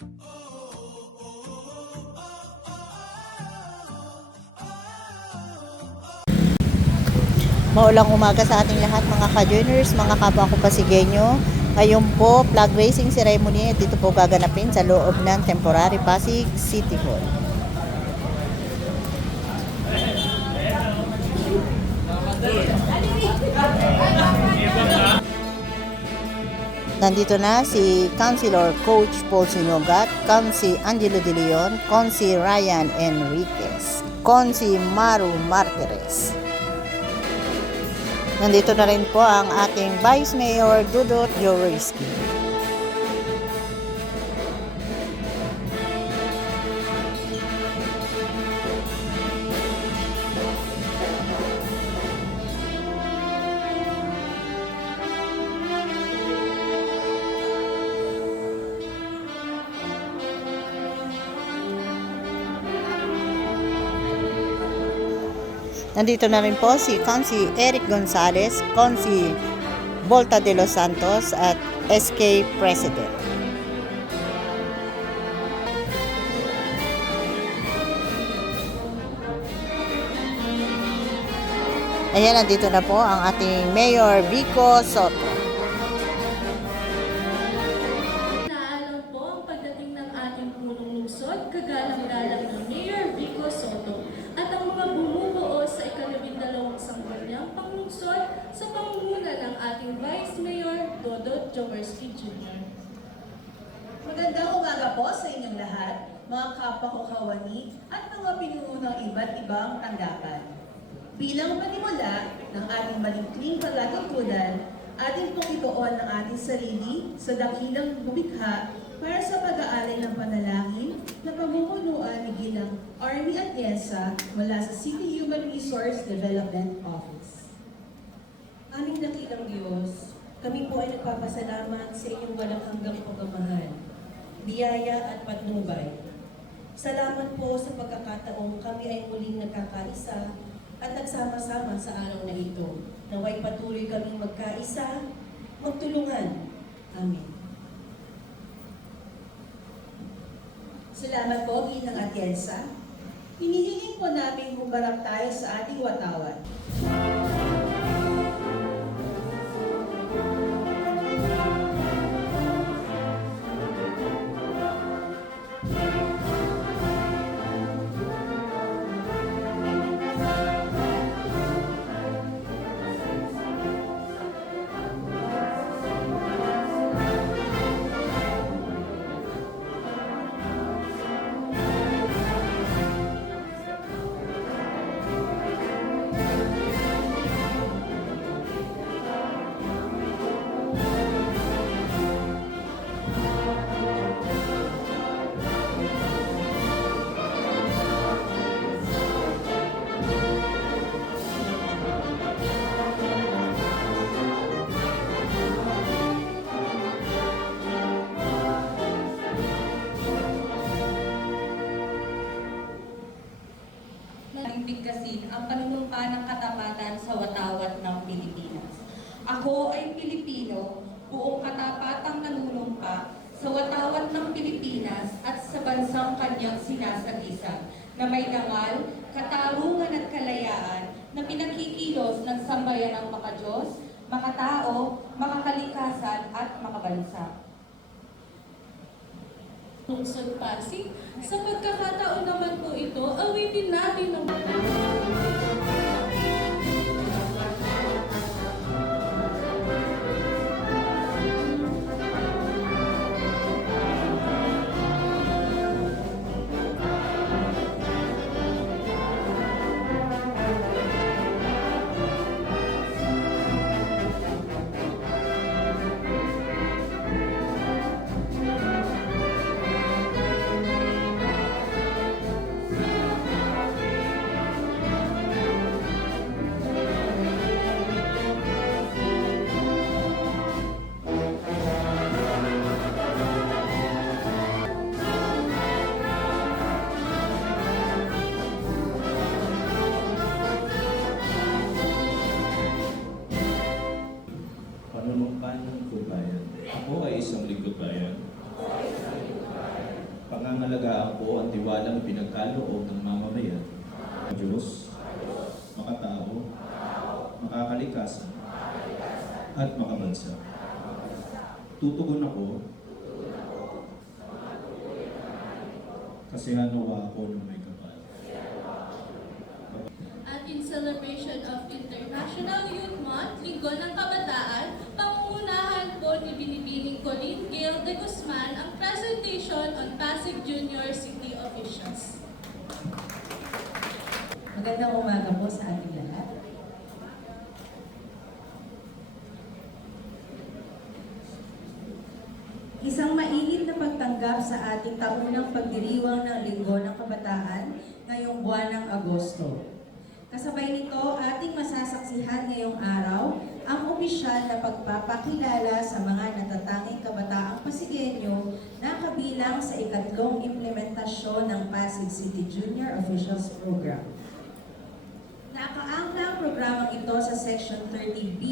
Maulang umaga sa ating lahat mga ka-joiners, mga kapwa ko Pasigueño. Ngayon po, flag raising ceremony dito po gaganapin sa loob ng temporary Pasig City Hall. Nandito na si Councilor Coach Paul Sinogat, Consi Angelo De Leon, Consi Ryan Enriquez, Consi Maru Martires. Nandito na rin po ang ating Vice Mayor Dudut Jaworski. Nandito na rin po si Consi Eric Gonzalez, Consi Volta de los Santos at SK President. Ayan, nandito na po ang ating Mayor Vico Soto. Naalam po ang pagdating ng ating punong lungsod, kagalang-galang ng Mayor Vico Soto at ang mga bumubuo sa ika-12 sangguniang panglungsod sa pangunguna ng ating Vice Mayor Dudut Jaworski Jr. Magandang umaga po sa inyong lahat, mga kapwa ko kawani at mga pinuno ng iba't ibang tanggapan. Bilang panimula ng ating malikling pagkatutunan, ating pong ituon ang ating sarili sa dakilang lumikha para sa pag-aalay ng panalangin na pamumunuan ni Ginang Army Atienza mula sa City Human Resource Development Office. Aming dakilang Diyos, kami po ay nagpapasalamat sa inyong walang hanggang pagmamahal, biyaya at patnubay. Salamat po sa pagkakataong kami ay muling nagkakaisa at nagsama-sama sa araw na ito. Naway patuloy kaming magkaisa, magtulungan. Amen. Salamat po, Ginang Atienza. Hinihiling po namin humarap tayo sa ating watawat. Bigkasin ang panunumpa ng katapatan sa watawat ng Pilipinas. Ako ay Pilipino, buong katapatang nanunumpa sa watawat ng Pilipinas at sa bansang kanyang sinasagisag, na may dangal, katarungan at kalayaan na pinakikilos ng sambayan ng makadiyos, makatao, makakalikasan at makabansa. Lungsod Pasig, sa pagkakataon naman po ito, awitin natin ang pangangalagaan ko ang tiwalang pinagkaloob ng mamamayan, Diyos, makatao, makakalikasan, at makabansa. Tutugon ako kasi hanawa ako ng may kapal. At in celebration of International Youth Month, Linggo ng Kabataan, pangungunahan po ni Binibining Colleen Gail de Guzman ang presentation on Pasig Junior City Officials. Magandang umaga po sa ating lahat. Isang mainit na pagtanggap sa ating taunang pagdiriwang ng Linggo ng Kabataan ngayong buwan ng Agosto. Kasabay nito, ating masasaksihan ngayong araw ang opisyal na pagpapakilala sa mga natatanging kabataang Pasigueño na kabilang sa ikatlong implementasyon ng Pasig City Junior Officials Program. Nakaangkla ang programang ito sa Section 30B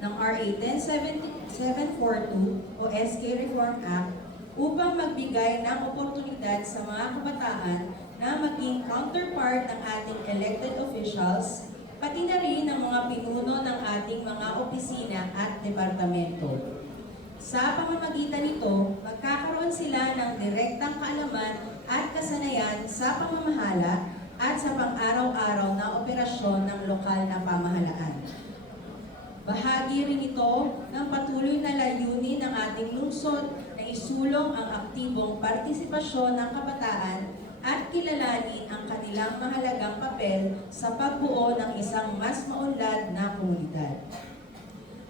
ng RA 10742 o SK Reform Act upang magbigay ng oportunidad sa mga kabataan na maging counterpart ng ating elected officials, pati na rin ng mga pinuno ng ating mga opisina at departamento. Sa pamamagitan nito, magkakaroon sila ng direktang kaalaman at kasanayan sa pamamahala at sa pang-araw-araw na operasyon ng lokal na pamahalaan. Bahagi rin ito ng patuloy na layunin ng ating lungsod na isulong ang aktibong partisipasyon ng kabataan at kilalanin ang kanilang mahalagang papel sa pagbuo ng isang mas maunlad na komunidad.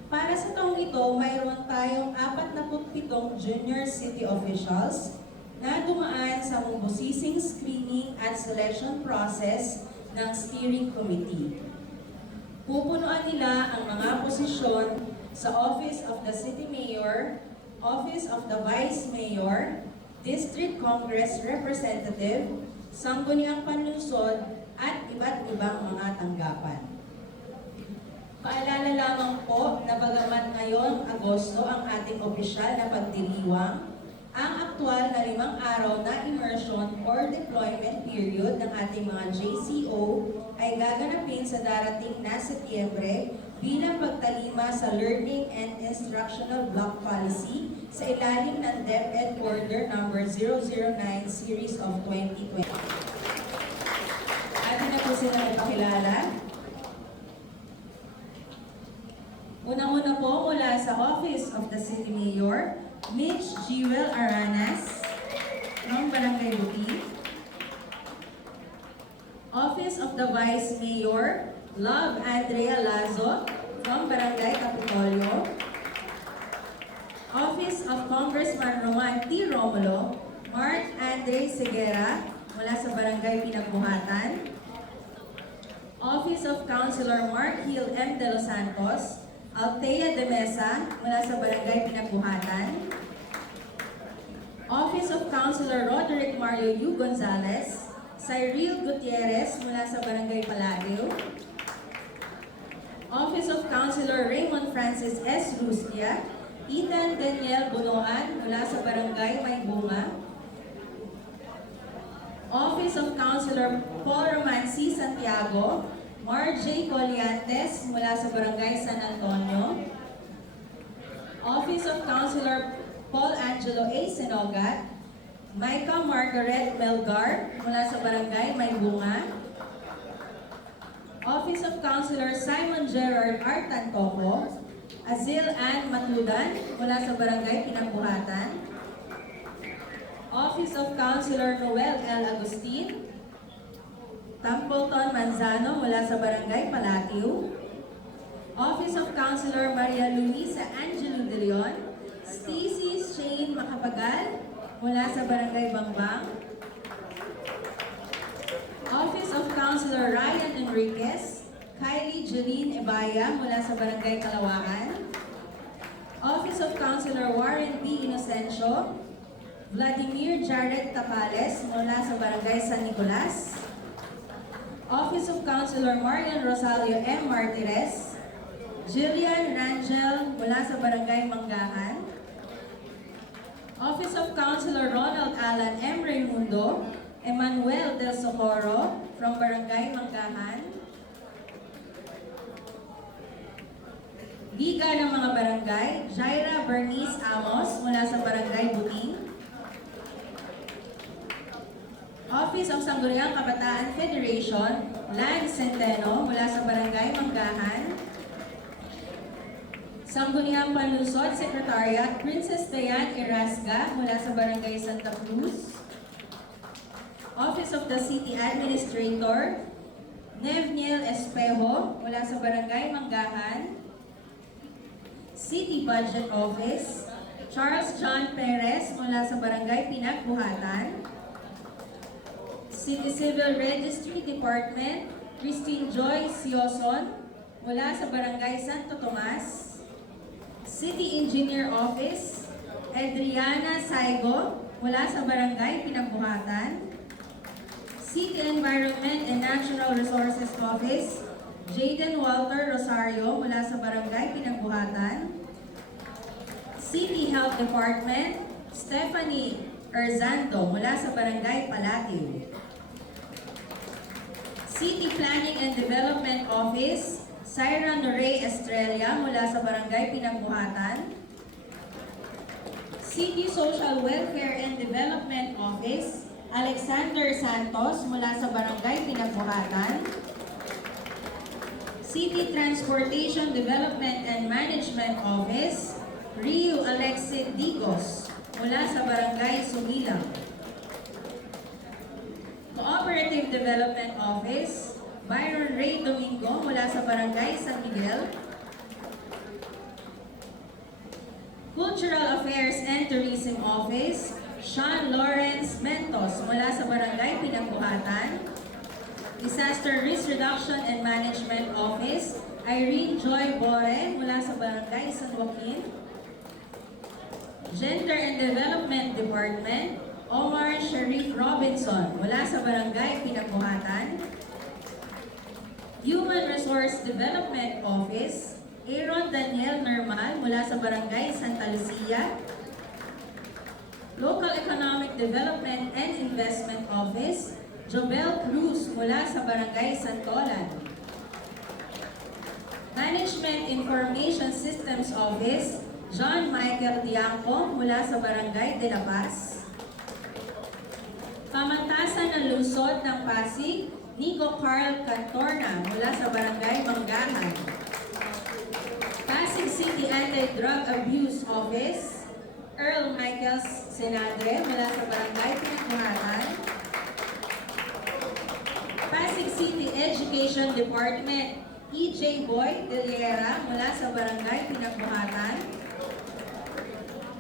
Para sa taong ito, mayroon tayong 47 junior city officials na dumaan sa mabusising screening at selection process ng steering committee. Pupunuan nila ang mga posisyon sa Office of the City Mayor, Office of the Vice Mayor, District Congress Representative, Sangguniang Panlungsod, at iba't ibang mga tanggapan. Paalala lamang po na bagaman ngayon Agosto ang ating opisyal na pagdiriwang, ang aktwal na 5 araw na immersion or deployment period ng ating mga JCO ay gaganapin sa darating na Setyembre bilang pagtalima sa Learning and Instructional Block Policy sa ilalim ng DepEd Order No. 009 Series of 2020. Atin na po sila ipakilala. Unang-una po mula sa Office of the City Mayor, Mitch Jewel Aranas ng Barangay Buti. Office of the Vice Mayor, Love Andrea Lazo from Barangay Capitolio. Office of Congressman Roman T. Romulo, Mark Andre Segura mula sa Barangay Pinagbuhatan. Office of Councilor Mark Hill M. De Los Santos, Althea de Mesa mula sa Barangay Pinagbuhatan. Office of Councilor Roderick Mario U. Gonzalez, Cyril Gutierrez mula sa Barangay Paladio. Office of Councilor Raymond Francis S. Rustia, Ethan Daniel Bunoan mula sa Barangay Maybunga. Office of Councilor Paul Roman C. Santiago, Mar J. Coliantes mula sa Barangay San Antonio. Office of Councilor Paul Angelo A. Senogat, Micah Margaret Melgar mula sa Barangay Maybunga. Office of Councilor Simon Gerard R. Tantoco, Azil Ann Matudan mula sa Barangay Pinagbuhatan. Office of Councilor Noel L. Agustin, Templeton Manzano mula sa Barangay Palatio. Office of Councilor Maria Luisa Angelo De Leon, Stacy Shane Macapagal mula sa Barangay Bangbang. Office of Councilor Ryan Enriquez, Kylie Jeline Ebaya mula sa Barangay Kalawakan. Office of Councilor Warren B. Inocencio, Vladimir Jared Tapales mula sa Barangay San Nicolas. Office of Councilor Marian Rosalio M. Martires, Jillian Rangel mula sa Barangay Manggahan. Office of Councilor Ronald Alan M. Raimundo Emmanuel Del Socorro from Barangay Manggahan. Giga ng mga barangay, Jaira Bernice Amos mula sa Barangay Buting. Office of Sangguniang Kabataan Federation, Lance Centeno mula sa Barangay Manggahan. Sangguniang Panlusod Secretariat, Princess Dayan Erasga mula sa Barangay Santa Cruz. Office of the City Administrator, Nevniel Espejo mula sa Barangay Manggahan. City Budget Office, Charles John Perez mula sa Barangay Pinagbuhatan. City Civil Registry Department, Christine Joy Sioson mula sa Barangay Santo Tomas. City Engineer Office, Adriana Saigo mula sa Barangay Pinagbuhatan. City Environment and Natural Resources Office, Jaden Walter Rosario mula sa Barangay Pinagbuhatan. City Health Department, Stephanie Erzando mula sa Barangay Palatio. City Planning and Development Office, Syra Norey Estrella mula sa Barangay Pinagbuhatan. City Social Welfare and Development Office, Alexander Santos mula sa Barangay Pinagbuhatan. City Transportation Development and Management Office, Rio Alexis Digos mula sa Barangay Sumilang. Cooperative Development Office, Byron Ray Domingo mula sa Barangay San Miguel. Cultural Affairs and Tourism Office, Sean Lawrence Mentos mula sa Barangay Pinagbuhatan. Disaster Risk Reduction and Management Office, Irene Joy Bore mula sa Barangay San Joaquin. Gender and Development Department, Omar Sharif Robinson mula sa Barangay Pinagbuhatan. Human Resource Development Office, Aaron Daniel Normal mula sa Barangay Santa Lucia. Local Economic Development and Investment Office, Jobel Cruz mula sa Barangay Santolan. Management Information Systems Office, John Michael Diangco mula sa Barangay De La Paz. Pamantasan ng Lungsod ng Pasig, Nico Carl Cantorna mula sa Barangay Manggahan. Pasig City Anti-Drug Abuse Office, Earl Michael Senadre mula sa Barangay Pinagbuhatan. Pasig City Education Department, E.J. Boy Deliera mula sa Barangay Pinagbuhatan.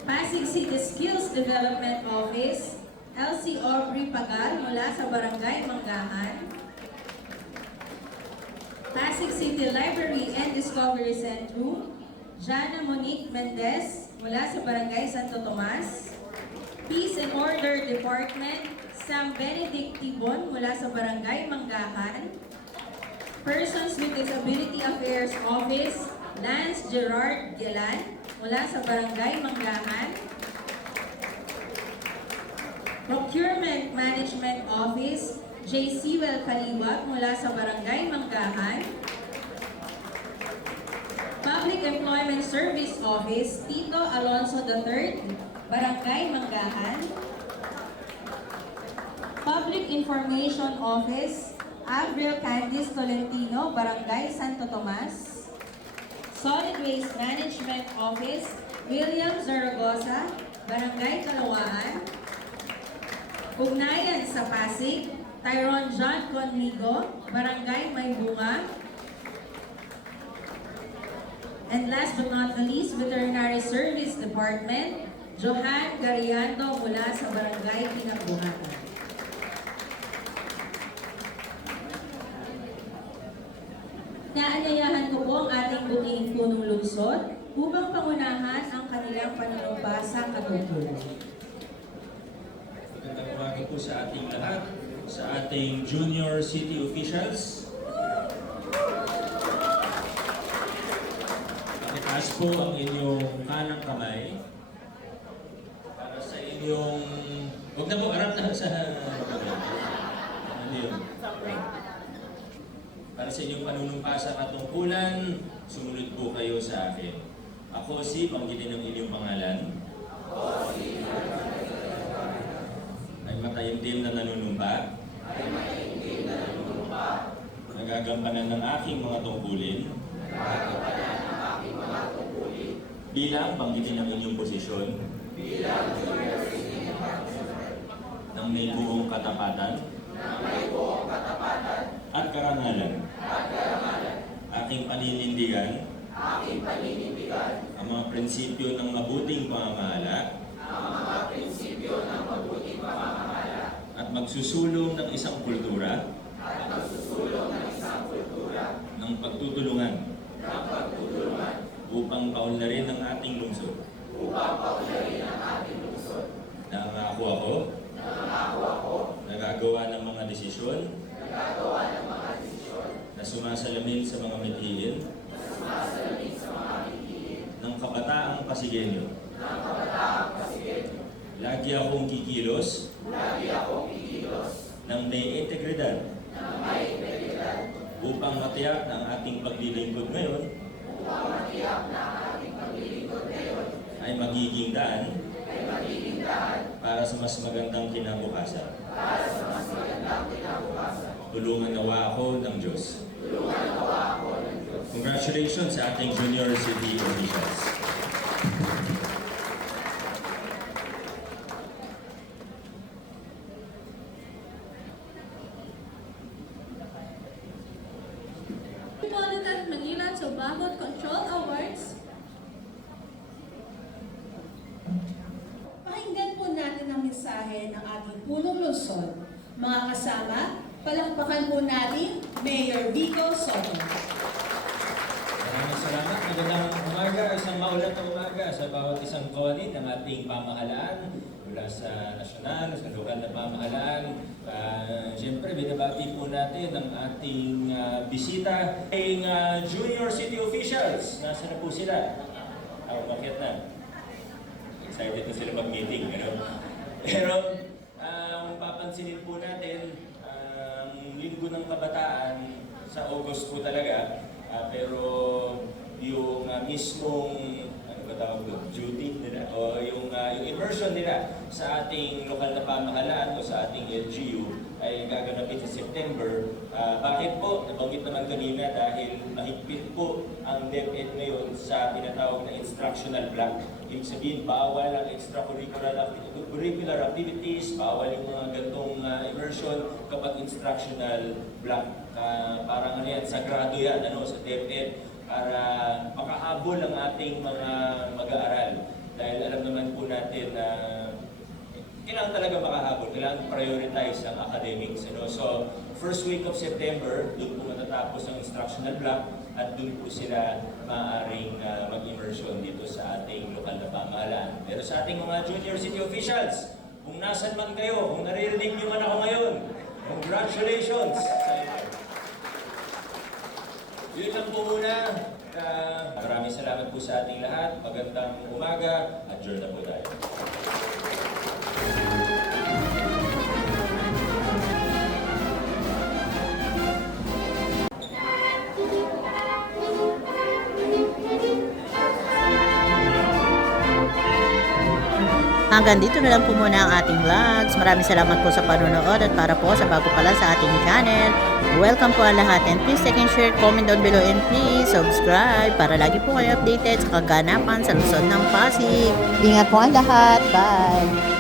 Pasig City Skills Development Office, Elsie Aubrey Pagal mula sa Barangay Manggahan. Pasig City Library and Discovery Centrum, Jana Monique Mendez mula sa Barangay Santo Tomas. Peace and Order Department, Sam Benedict Tibon mula sa Barangay Manggahan. Persons with Disability Affairs Office, Lance Gerard Gelan mula sa Barangay Manggahan. Procurement Management Office, J. Sewell Kaliwag mula sa Barangay Manggahan. Public Employment Service Office, Tito Alonso III, Barangay Manggahan. Public Information Office, Avril Candice Tolentino, Barangay Santo Tomas. Solid Waste Management Office, William Zaragoza, Barangay Kalawaan. Ugnayan sa Pasig, Tyrone John Conmigo, Barangay Maybunga. And last but not the least, Veterinary Service Department, Johan Gariando mula sa Barangay Pinagbuhatan. Naanyayahan ko po ang ating butihing punong lungsod upang pangunahan ang kanilang panunumpa sa katungkulan. Magandang umaga po sa ating lahat, sa ating junior city officials. Pakitaas po ang inyong kanang kamay para sa inyong Huwag na po, harap na sa... Ano yun? Para sa inyong panunumpa sa katungkulan, sumunod po kayo sa akin. Ako si, banggitin ang inyong pangalan. Ay matayimdim na nanunumpa. Nagagampanan ng aking mga tungkulin. Bilang banggitin ang inyong posisyon. Nang may buong katapatan. At karangalan. Aking paninindigan. Ang mga prinsipyo ng mabuting pamamahala. At magsusulong ng isang kultura. Ng pagtutulungan. Upang paunlarin ang ating lungsod. Nangako ako. Nagagawa ng mga desisyon. Na sumasalamin sa mga mithiin. Ng kabataang Pasigueño. Lagi akong kikilos. Ng may integridad. Upang matiyak na ang ating paglilingkod ngayon ay magiging daan para sa mas magandang kinabukasan. Tulungan nawa ako ng Diyos. Congratulations sa ating junior city officials. Metropolitan Manila Tobacco Control Awards. Pakinggan po natin ang mensahe ng ating punong lungsod. Mga kasama, palakpakan po natin Mayor Vico Soto. Maraming salamat. Magandang umaga, isang maulan na umaga sa bawat isang koni ng ating pamahalaan mula sa nasyonal, sa lokal na pamahalaan. Siyempre, binabati po natin ang ating bisita ang junior city officials. Nasa na po sila? Bakit na? Excited na sila mag-meeting. Pero, kung papansinin po natin, ang linggo ng kabataan sa August po talaga, pero yung mismong ano ba tawag doon, duty nila o yung immersion nila sa ating lokal na pamahalaan o sa ating LGU ay gaganapin sa September. Bakit po? Nabanggit naman kanina dahil mahigpit po ang DepEd ngayon sa tinatawag na instructional block. Ibig sabihin, bawal ang extracurricular activities, bawal yung mga gantong immersion kapag instructional block. Parang ano yan, sagrado yan sa DepEd para makahabol ang ating mga mag-aaral. Dahil alam naman po natin na kailangan talaga makahabol, kailangan prioritize ang academics. So, first week of September, doon po matatapos ang instructional block at doon po sila maaaring mag-immersion dito sa ating lokal na pamahalaan. Pero sa ating mga junior city officials, kung nasan man kayo, kung naririnig nyo man ako ngayon, congratulations! Yun lang po muna. Maraming salamat po sa ating lahat. Magandang umaga. Adjourn na po tayo. Hanggang dito na lang po muna ang ating vlogs. Maraming salamat po sa panonood at para po sa bago pala sa ating channel, welcome po ang lahat and please like and share, comment down below and please subscribe para lagi po kayo updated sa kaganapan sa Luzon ng Pasig. Ingat po ang lahat. Bye!